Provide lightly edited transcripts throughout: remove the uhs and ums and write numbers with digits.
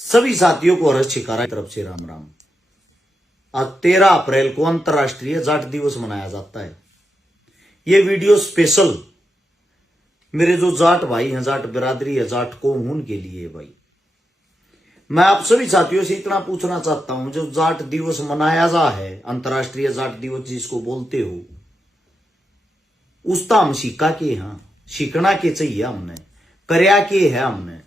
सभी साथियों को हर्ष छिकारा की तरफ से राम राम। आज 13 अप्रैल को अंतर्राष्ट्रीय जाट दिवस मनाया जाता है। ये वीडियो स्पेशल मेरे जो जाट भाई हैं, जाट बिरादरी है, जाट कौम, उनके लिए भाई। मैं आप सभी साथियों से इतना पूछना चाहता हूं, जो जाट दिवस मनाया जा है, अंतर्राष्ट्रीय जाट दिवस जिसको बोलते हो, उसका हम सीखा के हाँ सीखना के चाहिए, हमने करया के है, हमने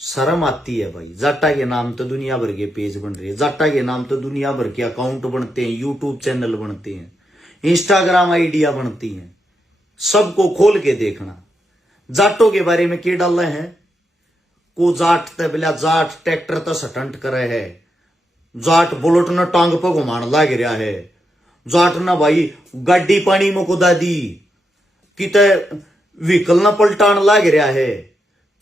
शर्म आती है भाई। जाटा के नाम तो दुनिया भर के पेज बन रहे हैं, जाटा के नाम तो दुनिया भर के अकाउंट बनते हैं, यूट्यूब चैनल बनते हैं, इंस्टाग्राम आईडिया बनती हैं। सबको खोल के देखना जाटों के बारे में क्या डाले हैं। को जाट तबला जाट ट्रैक्टर तो सटंट करे है, जाट बुलेट न टांग पर घुमान लाग रहा है, जाट ना भाई गाड़ी पानी में कुदा दी, कित व्हीकल न पलटान लाग रहा है,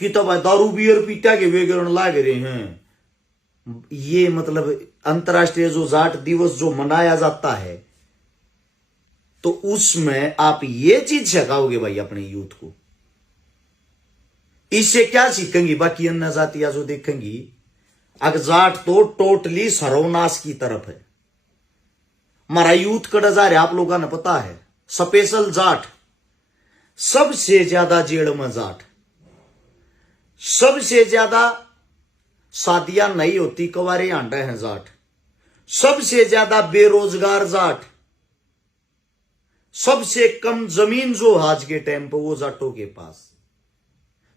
कि तो भाई दारू बियर पीता के वेगरण लाग रहे हैं। ये मतलब अंतर्राष्ट्रीय जो जाट दिवस जो मनाया जाता है, तो उसमें आप ये चीज सिखाओगे भाई अपने यूथ को। इससे क्या सीखेंगी बाकी अन्य जातियां जो देखेंगी। अगर जाट तो टोटली सर्वनाश की तरफ है। हमारा यूथ कड़ा जा रहा है, आप लोगों ने पता है। स्पेशल जाट, सबसे ज्यादा जेड़ में जाट, सबसे ज्यादा शादियां नहीं होती, कवारे आंडे हैं जाट, सबसे ज्यादा बेरोजगार जाट, सबसे कम जमीन जो आज के टाइम पर वो जाटों के पास,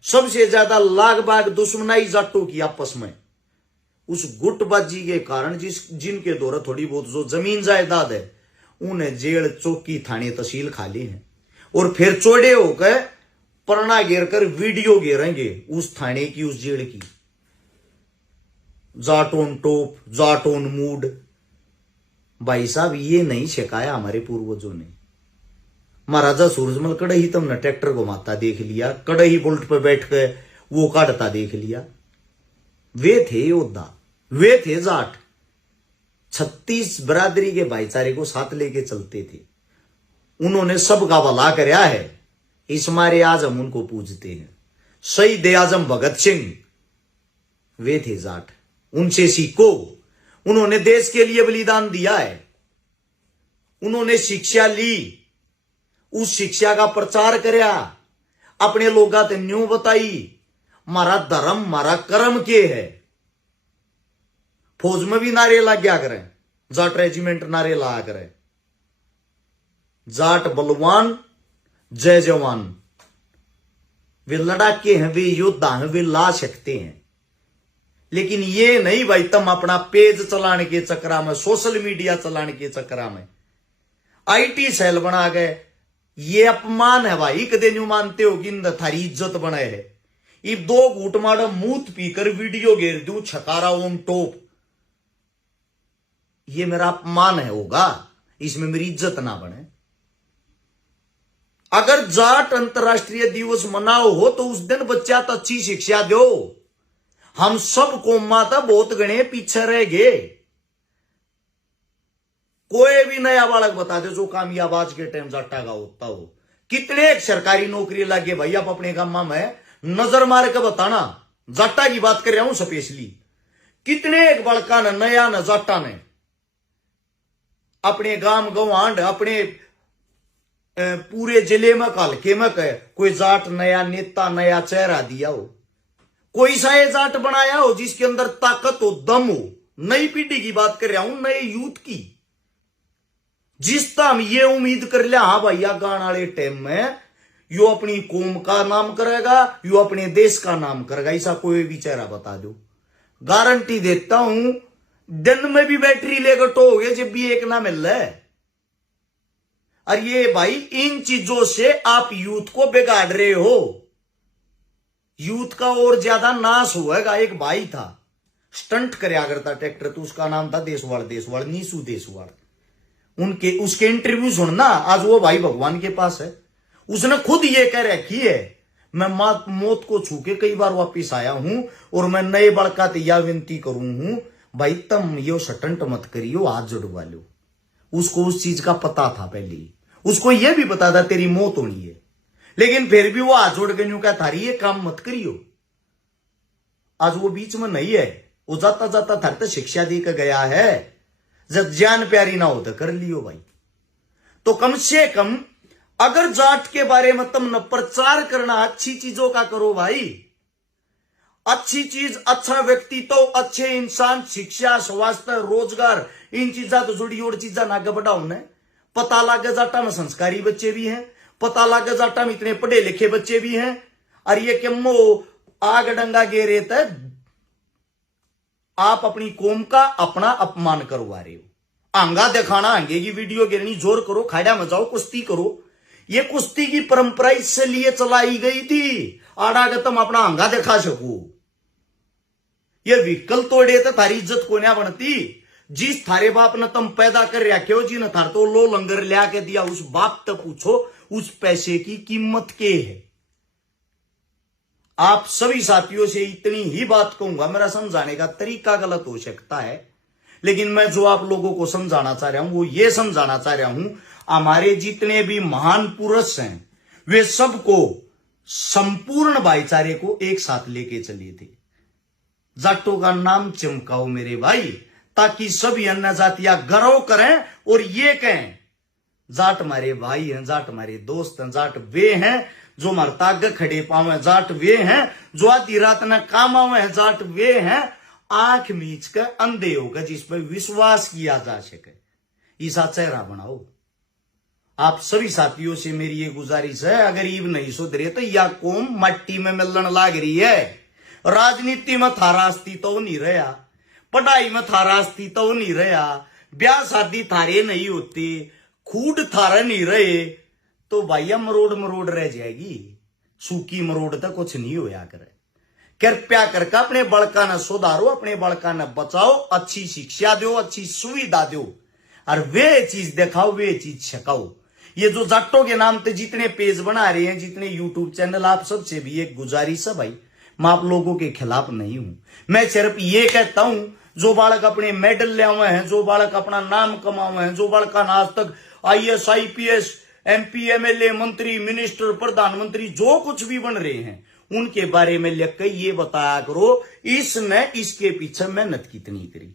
सबसे ज्यादा लाग बाग दुश्मनाई जाटों की आपस में। उस गुटबाजी के कारण जिनके द्वारा थोड़ी बहुत जो जमीन जायदाद है, उन्हें जेल चौकी थाने तहसील खाली है, और फिर चौड़े होकर परना घेर कर वीडियो घेरेंगे उस थाने की, उस जेल की। Jat on top, Jat on mood. भाई साहब, ये नहीं सिखाया हमारे पूर्वजों ने। महाराजा सूरजमल कड़े ही तुमने ट्रैक्टर घुमाता देख लिया, कड़े ही बुलेट पे बैठ के वो काटता देख लिया। वे थे योद्धा, वे थे जाट। 36 बिरादरी के भाईचारे को साथ लेके चलते थे। उन्होंने सबका भला करया है, इस मारे आज हम उनको पूजते हैं। शहीद आजम भगत सिंह, वे थे जाट, उनसे सीखो। उन्होंने देश के लिए बलिदान दिया है, उन्होंने शिक्षा ली, उस शिक्षा का प्रचार करया, अपने लोगों ते न्यू बताई मारा धर्म मारा कर्म के है। फौज में भी नारे ला क्या करें, जाट रेजिमेंट नारे ला करें, जाट बलवान जय जवान। वे लड़ाके हैं, वे योद्धा हैं, वे ला सकते हैं। लेकिन ये नहीं भाई, तुम अपना पेज चलाने के चक्कर में, सोशल मीडिया चलाने के चक्कर में आईटी सेल बना गए। ये अपमान है भाई। कदे न्यू मानते हो कि थारी इज्जत बनाए है। ये 2 घूट माड़ा मूत पीकर वीडियो घेर दू छकारा ओम टोप, ये मेरा अपमान है होगा, इसमें मेरी इज्जत ना बने। अगर जाट अंतर्राष्ट्रीय दिवस मनाओ हो तो उस दिन बच्चा तो अच्छी शिक्षा दो। हम सब कौमां तो बहुत गणे पीछे रह गए। कोई भी नया बालक बता दो जो कामयाब आज के टाइम जाटा का होता हो। कितने एक सरकारी नौकरी लगे भाई, आप अपने गांव में नजर मार के बताना। जाटा की बात कर रहा हूं स्पेशली। कितने एक बड़का ने नया न जाटा ने अपने गांव गवांड, अपने पूरे जिले में हल्के में कहे कोई जाट नया नेता, नया चेहरा दिया हो, कोई सा ये जाट बनाया हो जिसके अंदर ताकत हो, दम हो। नई पीढ़ी की बात कर रहा हूं, नए यूथ की, जिसका हम ये उम्मीद कर लिया हाँ भाई गाने वाले टाइम में यो अपनी कौम का नाम करेगा, यो अपने देश का नाम करेगा। ऐसा कोई भी चेहरा बता दो, गारंटी देता हूं दिन में भी बैटरी लेकर टोगे जब भी एक ना मिल रहा है। और ये भाई इन चीजों से आप यूथ को बिगाड़ रहे हो। यूथ का और ज्यादा नाश होगा। एक भाई था, स्टंट करया करता ट्रैक्टर, तो उसका नाम था देसवाड़, नीसू देसवाड़। उसके इंटरव्यू सुनना, आज वो भाई भगवान के पास है। उसने खुद ये कह रखी है, मैं मौत को छू के कई बार वापिस आया हूं, और मैं नए बड़का यह विनती करूं हूं भाई तुम यो स्टंट मत करियो, हाथ जुड़वा लो। उसको उस चीज का पता था पहले ही, उसको यह भी पता था तेरी मौत होनी है। लेकिन फिर भी वो हाथ जोड़ के यूं क्या थारी ये काम मत करियो। आज वो बीच में नहीं है, वो जाता जाता थार तो शिक्षा दे के गया है, जब जान प्यारी ना हो तो कर लियो भाई। तो कम से कम अगर जाट के बारे में तुम न प्रचार करना, अच्छी चीजों का करो भाई। अच्छी चीज, अच्छा व्यक्तित्व, अच्छे इंसान, शिक्षा, स्वास्थ्य, रोजगार, इन चीजा तो जुड़ी और चीजा ना बढ़ाओ ने। पता लगे जाटा में संस्कारी बच्चे भी हैं, पता लगे जाटा में इतने पढ़े लिखे बच्चे भी हैं, और ये केमो आग डंगा गे रेत है, आप अपनी कौम का अपना अपमान करवा रहे हो। आंगा दिखाना, आंगे की वीडियो गिरनी, जोर करो, खाड़ा में जाओ, कुश्ती करो। ये कुश्ती की परंपरा इसलिए चलाई गई थी आड़ा के तुम अपना आंगा दिखा सको। ये विकल तोड़े तो थारी इज्जत को ना बनती। जिस थारे बाप ने तुम पैदा कर रखे हो, जिन थार तो लो लंगर लिया के दिया, उस बाप तो पूछो उस पैसे की कीमत के है। आप सभी साथियों से इतनी ही बात कहूंगा, मेरा समझाने का तरीका गलत हो सकता है, लेकिन मैं जो आप लोगों को समझाना चाह रहा हूं वो ये समझाना चाह रहा हूं, हमारे जितने भी महान पुरुष हैं वे सबको संपूर्ण भाईचारे को एक साथ लेके चले थे। जाटों का नाम चमकाओ मेरे भाई, ताकि सभी अन्य जातियां गर्व करें और ये कहें जाट हमारे भाई हैं, जाट हमारे दोस्त हैं, जाट वे हैं जो हमारे ताग खड़े पावे, जाट वे हैं जो आधी रात न काम आवे हैं, जाट वे हैं आंख मीच कर अंधे होकर जिस पर विश्वास किया जा सके। ऐसा चेहरा बनाओ। आप सभी साथियों से मेरी ये गुजारिश है, अगर ईब नहीं सुधरे तो यह कौम मट्टी में मिलन लाग रही है। राजनीति में थारा अस्तित्व नहीं रहा, पढ़ाई में थारा अस्तित्व नहीं रहा, ब्याह शादी थारे नहीं होती, खूड थारे नहीं रहे, तो भैया मरोड़ मरोड़ रह जाएगी। सूखी मरोड़ तक कुछ नहीं होया करे। कृपया करके अपने बड़का न सुधारो, अपने बड़का न बचाओ, अच्छी शिक्षा दो, अच्छी सुविधा दो, और वे चीज दिखाओ, वे चीज छकाओ। ये जो जाटों के नाम पे जितने पेज बना रहे हैं, जितने यूट्यूब चैनल, आप सबसे भी एक गुजारिश है भाई, मैं आप लोगों के खिलाफ नहीं हूं। मैं सिर्फ ये कहता हूं, जो बालक अपने मेडल ले हुए हैं, जो बालक अपना नाम कमाए हैं, जो बालक आज तक IAS, IPS, MP, MLA, मंत्री, मिनिस्टर, प्रधानमंत्री जो कुछ भी बन रहे हैं, उनके बारे में लिख कर ये बताया करो इसने इसके पीछे मेहनत कितनी करी।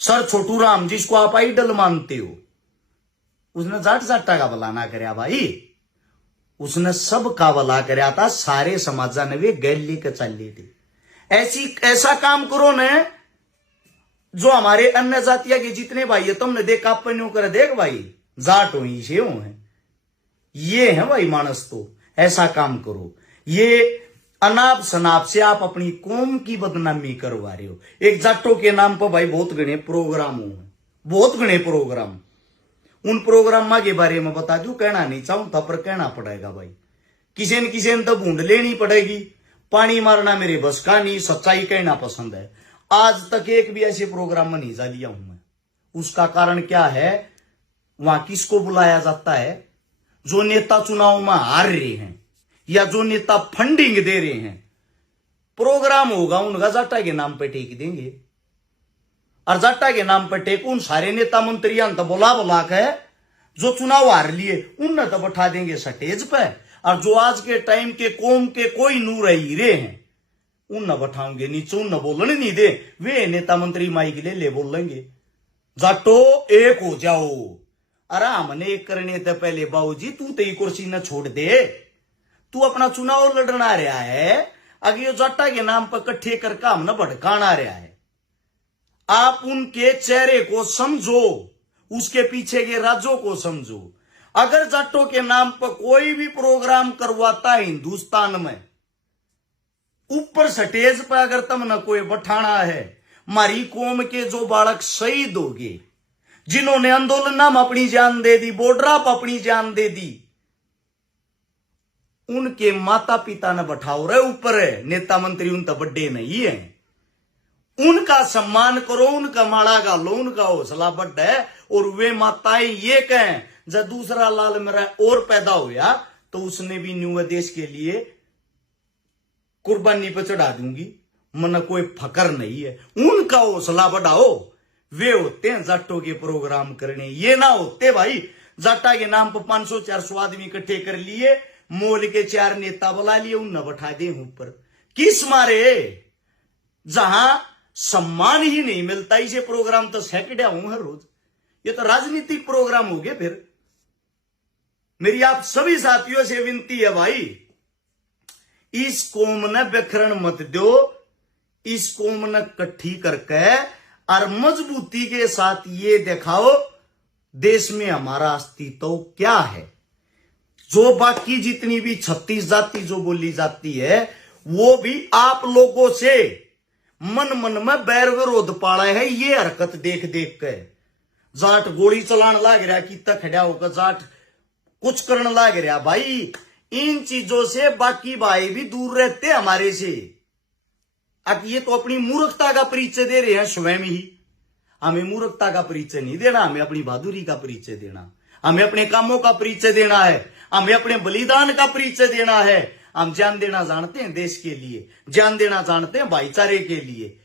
सर छोटू राम जिसको आप आइडल मानते हो, उसने जाट जाटा का भला ना करया भाई, उसने सब का भला करया था। सारे समाजा ने वे गैल लेकर चले थे। ऐसा काम करो ने जो हमारे अन्य जातिया के जितने भाई है, तुमने देखा अपन कर देख भाई जाट हो ही से हो है, ये है भाई मानस। तो ऐसा काम करो। ये अनाप शनाप से आप अपनी कौम की बदनामी करवा रहे हो। एक जाटों के नाम पर भाई बहुत घने प्रोग्राम हो, बहुत घने प्रोग्राम। उन प्रोग्राम के बारे में बता दू, कहना नहीं चाहूं था पर कहना पड़ेगा भाई। किसी न किसी ने तो ढूंढ लेनी पड़ेगी। पानी मारना मेरे बस का नहीं, सच्चाई कहना पसंद है। आज तक एक भी ऐसे प्रोग्राम में नहीं जा लिया हूं मैं। उसका कारण क्या है, वहां किसको बुलाया जाता है? जो नेता चुनाव में हार रहे हैं या जो नेता फंडिंग दे रहे हैं, प्रोग्राम होगा उनका जाटा के नाम पे टेक देंगे। और जाटा के नाम पर टेक उन सारे नेता मंत्रियों तो बुला के जो चुनाव हार लिए उन तो बैठा देंगे स्टेज पे, और जो आज के टाइम के कौम के कोई नूर हीरे हैं उन बैठाओगे नीचे, उन बोलने नहीं दे। वे नेता मंत्री माई के ले बोल लेंगे जाटो एक हो जाओ। अरे हमने एक करने तो पहले बाबूजी तू तो कुर्सी न छोड़ दे, तू अपना चुनाव लड़ना रहा है, अगर ये जाटा के नाम पर इकट्ठे करके हमने भड़काना रहा है। आप उनके चेहरे को समझो, उसके पीछे के राजों को समझो। अगर जाटों के नाम पर कोई भी प्रोग्राम करवाता है हिंदुस्तान में, ऊपर स्टेज पर अगर तुमने कोई बैठाना है, हमारी कौम के जो बालक शहीद हो गए, जिन्होंने आंदोलन में अपनी जान दे दी, बॉर्डर पर अपनी जान दे दी, उनके माता पिता ने बैठाओ रहे ऊपर है। नेता मंत्री उन तो बड़े नहीं है, उनका सम्मान करो, उनका माड़ा गालो, उनका हौसला बढ़ है। और वे माताएं ये कहें जब दूसरा लाल मेरा और पैदा होया तो उसने भी न्यू देश के लिए कुर्बानी पर चढ़ा दूंगी, मन कोई फकर नहीं है। उनका हौसला बढ़ाओ। वे होते हैं जाटों के प्रोग्राम करने, ये ना होते भाई जाटा के नाम पर 500-400 आदमी इकट्ठे कर लिए, मोल के 4 नेता बुला लिए, उन बैठा दे ऊपर। किस मारे? जहां सम्मान ही नहीं मिलता, इसे प्रोग्राम तो सैकड़े हूं हर रोज। ये तो राजनीतिक प्रोग्राम हो गए। फिर मेरी आप सभी साथियों से विनती है भाई, इस कौम ने बिखरन मत दो, इस कौम ने इकट्ठी करके और मजबूती के साथ ये दिखाओ देश में हमारा अस्तित्व क्या है। जो बाकी जितनी भी 36 जाति जो बोली जाती है, वो भी आप लोगों से मन मन में बैर विरोध पाड़ा है। ये हरकत देख देख के जाट गोली चलाने लाग रहा, कितना खड़ा होकर जाट कुछ करने लाग रहा। भाई इन चीजों से बाकी भाई भी दूर रहते हमारे से। अब ये तो अपनी मूर्खता का परिचय दे रहे हैं स्वयं ही। हमें मूर्खता का परिचय नहीं देना, हमें अपनी बहादुरी का परिचय देना, हमें अपने कामों का परिचय देना है, हमें अपने बलिदान का परिचय देना है। हम जान देना जानते हैं देश के लिए, जान देना जानते हैं भाईचारे के लिए।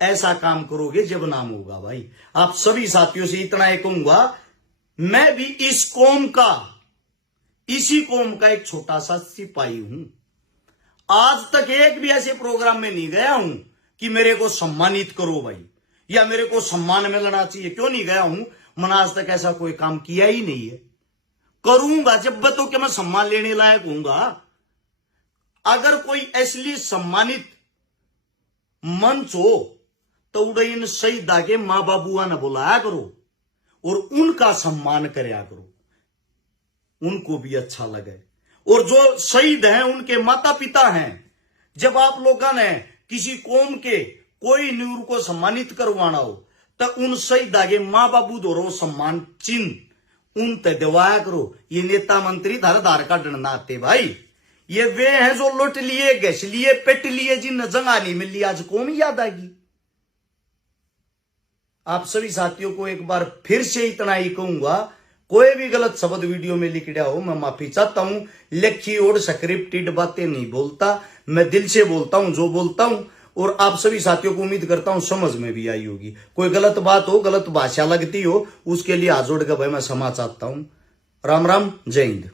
ऐसा काम करोगे जब नाम होगा। भाई आप सभी साथियों से इतना ही कहूंगा, मैं भी इस कौम का, इसी कौम का एक छोटा सा सिपाही हूं। आज तक एक भी ऐसे प्रोग्राम में नहीं गया हूं कि मेरे को सम्मानित करो भाई, या मेरे को सम्मान मिलना चाहिए। क्यों नहीं गया हूं? मैंने आज तक ऐसा कोई काम किया ही नहीं है। करूंगा जब तो कि मैं सम्मान लेने लायक हूंगा। अगर कोई असली सम्मानित मंच हो तो उड़े इन शहीदा के मां बाबुआ ने बुलाया करो और उनका सम्मान करया करो, उनको भी अच्छा लगे। और जो शहीद हैं उनके माता पिता हैं, जब आप लोगों ने किसी कौम के कोई न्यूर को सम्मानित करवाना हो तो उन शहीदा के मां बाबू दोरो सम्मान चिन्ह उन ते दिवाया करो। ये नेता मंत्री धार धार का डंडा आते भाई, ये वे हैं जो लुट लिए, गैस लिए, पेट लिए, जिन जगह नहीं मिली आज कौम याद आएगी। आप सभी साथियों को एक बार फिर से इतना ही कहूंगा, कोई भी गलत शब्द वीडियो में लिख दिया हो मैं माफी चाहता हूं। लिखी और स्क्रिप्टेड बातें नहीं बोलता, मैं दिल से बोलता हूं जो बोलता हूं। और आप सभी साथियों को उम्मीद करता हूं समझ में भी आई होगी। कोई गलत बात हो, गलत भाषा लगती हो, उसके लिए हाथ जोड़ कर भाई मैं क्षमा चाहता हूं। राम राम, जय हिंद।